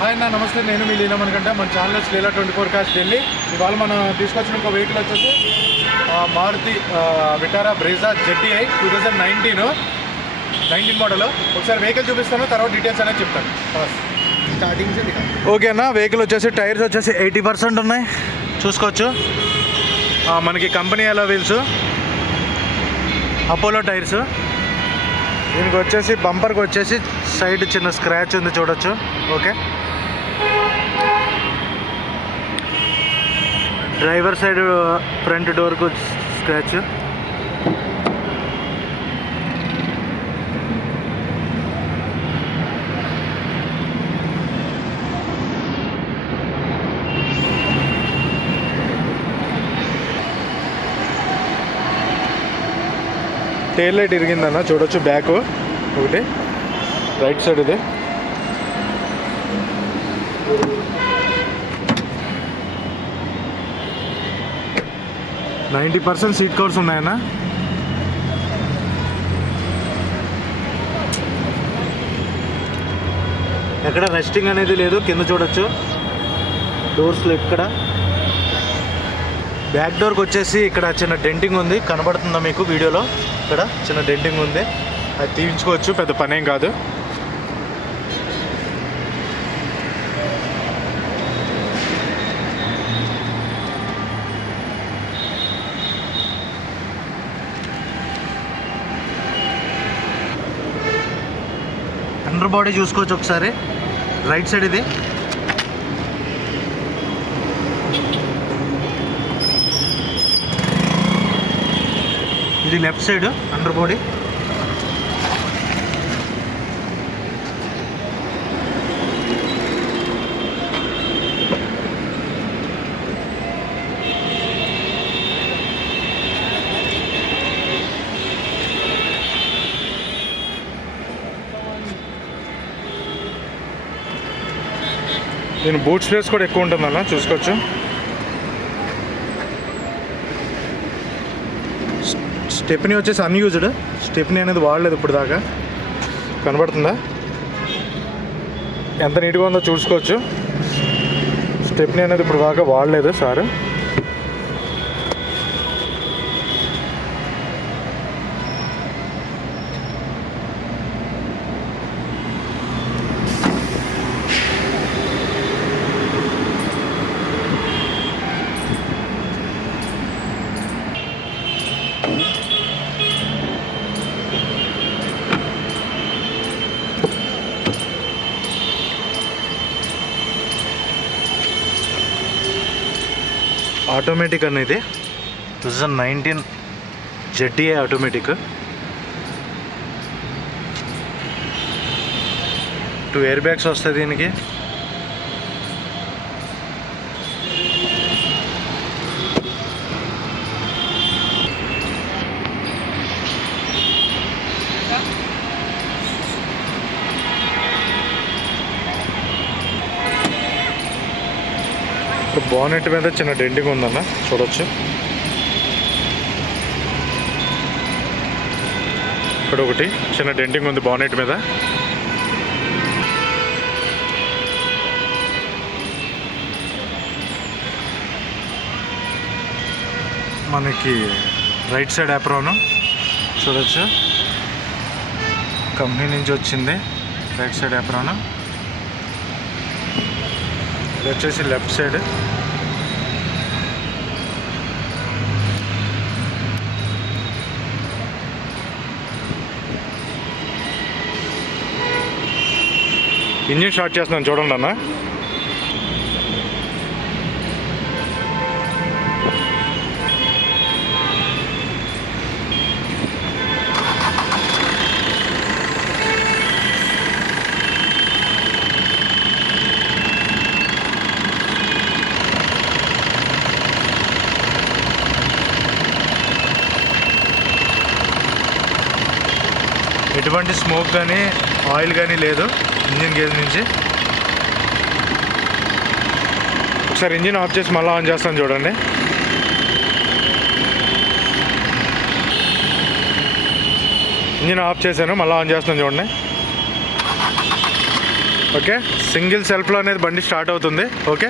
హాయ్ అన్న, నమస్తే. నేను మీ లీలమణికంట. మన ఛానల్ లీలా 24 కాస్ట్ ఢిల్లీ. ఇవాళ మనం తీసుకొచ్చిన ఒక వెహికల్ వచ్చేసి మారుతి విటారా బ్రెజా ZDI 2019 మోడల్. ఒకసారి వెహికల్ చూపిస్తాను, తర్వాత డీటెయిల్స్ అనేది చెప్తాను. స్టార్టింగ్ ఓకే అన్న. వెహికల్ వచ్చేసి టైర్స్ వచ్చేసి 80% ఉన్నాయి, చూసుకోవచ్చు. మనకి కంపెనీ అలా వీల్స్, అపోలో టైర్స్. దీనికి వచ్చేసి బంపర్కి వచ్చేసి సైడ్ చిన్న స్క్రాచ్ ఉంది, చూడొచ్చు. ఓకే, డ్రైవర్ సైడ్ ఫ్రంట్ డోర్కు స్క్రాచ్. టెయిల్ లైట్ ఇరిగిందన్న, చూడొచ్చు. బ్యాక్ ఒకటి, రైట్ సైడ్ ఇది. %90 సీట్ కవర్స్ ఉన్నాయన్న. ఎక్కడ రెస్టింగ్ అనేది లేదు, కింద చూడొచ్చు. డోర్స్లో ఇక్కడ బ్యాక్ డోర్కి వచ్చేసి ఇక్కడ చిన్న డెంటింగ్ ఉంది, కనబడుతుందా మీకు వీడియోలో? ఇక్కడ చిన్న డెంటింగ్ ఉంది, అది తీయించుకోవచ్చు, పెద్ద పనేం కాదు. అండర్ బాడీ చూసుకోవచ్చు ఒకసారి, రైట్ సైడ్ ఇది. ఇది లెఫ్ట్ సైడ్ అండర్ బాడీ. దీని బూట్ స్పేస్ కూడా ఎక్కువ ఉంటుందన్న, చూసుకోవచ్చు. స్టెప్నీ వచ్చేసి అన్యూజ్డ్, స్టెప్నీ అనేది వాడలేదు ఇప్పుడు దాకా. కనబడుతుందా ఎంత నీట్గా ఉందో? చూసుకోవచ్చు. స్టెప్నీ అనేది ఇప్పుడు దాకా వాడలేదు సార్. ఆటోమేటిక్ అనేది 2019 ZDI ఆటోమేటిక్. 2 ఎయిర్ బ్యాగ్స్ వస్తాయి దీనికి. బానెట్ మీద చిన్న డెంటింగ్ ఉందన్న, చూడొచ్చు. ఇక్కడ ఒకటి చిన్న డెంటింగ్ ఉంది బానెట్ మీద. మనకి రైట్ సైడ్ యాప్రోను చూడొచ్చు, కంపెనీ నుంచి వచ్చింది. Right side apron. ఇది వచ్చేసి లెఫ్ట్ సైడ్. ఇంజిన్ స్టార్ట్ చేస్తున్నాను, చూడండి అన్న. ఎటువంటి స్మోక్ కానీ ఆయిల్ కానీ లేదు ఇంజిన్ గేజ్ నుంచి. ఒకసారి ఇంజిన్ ఆఫ్ చేసి మళ్ళీ ఆన్ చేస్తాను, చూడండి. ఇంజిన్ ఆఫ్ చేశాను, మళ్ళీ ఆన్ చేస్తాను, చూడండి. ఓకే, సింగిల్ సెల్ఫ్లో అనేది బండి స్టార్ట్ అవుతుంది. ఓకే,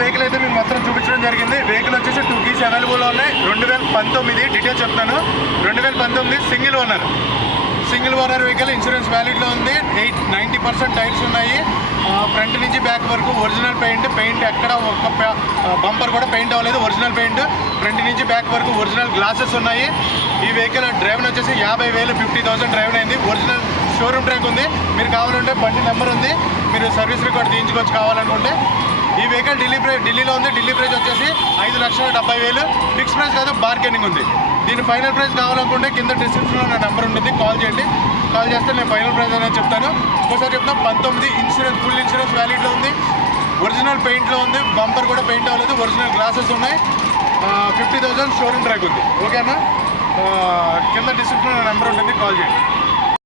వెహికల్ అయితే మీకు మొత్తం చూపించడం జరిగింది. వెహికల్ వచ్చేసి 2 కీస్ అవైలబుల్లో ఉన్నాయి. 2019 డీటెయిల్స్ చెప్తాను. 2019 సింగిల్ ఓనర్ వెహికల్, ఇన్సూరెన్స్ వ్యాలిడ్లో ఉంది. 90% టైర్స్ ఉన్నాయి. ఫ్రంట్ నుంచి బ్యాక్ వరకు ఒరిజినల్ పెయింట్ ఎక్కడ ఒక్క బంపర్ కూడా పెయింట్ అవ్వలేదు, ఒరిజినల్ పెయింట్. ఫ్రంట్ నుంచి బ్యాక్ వరకు ఒరిజినల్ గ్లాసెస్ ఉన్నాయి. ఈ వెహికల్ డ్రైవర్ వచ్చేసి 50,000 50,000 డ్రైవర్ అయింది. ఒరిజినల్ షోరూమ్ ట్రాక్ ఉంది. మీరు కావాలంటే బండి నెంబర్ ఉంది, మీరు సర్వీస్ రికార్డ్ తీయించుకోవచ్చు కావాలనుకుంటే. ఈ వెహికల్ ఢిల్లీలో ఉంది. ఢిల్లీ ప్రైస్ వచ్చేసి 5,70,000. ఫిక్స్ ప్రైస్ కాదు, బార్గెనింగ్ ఉంది. దీని ఫైనల్ ప్రైస్ కావాలనుకుంటే కింద డిస్క్రిప్షన్లో నా నెంబర్ ఉంటుంది, కాల్ చేయండి. కాల్ చేస్తే నేను ఫైనల్ ప్రైస్ అనేది చెప్తాను. ఒకసారి చెప్తాను, 19 ఫుల్ ఇన్సూరెన్స్ వ్యాలిడ్లో ఉంది. ఒరిజినల్ పెయింట్లో ఉంది. బంపర్ కూడా పెయింట్ అవ్వలేదు. ఒరిజినల్ గ్లాసెస్ ఉన్నాయి. 50,000 షోరూమ్ ట్రాక్ ఉంది. ఓకేనా? కింద డిస్క్రిప్షన్లో నా నెంబర్ ఉంటుంది, కాల్ చేయండి.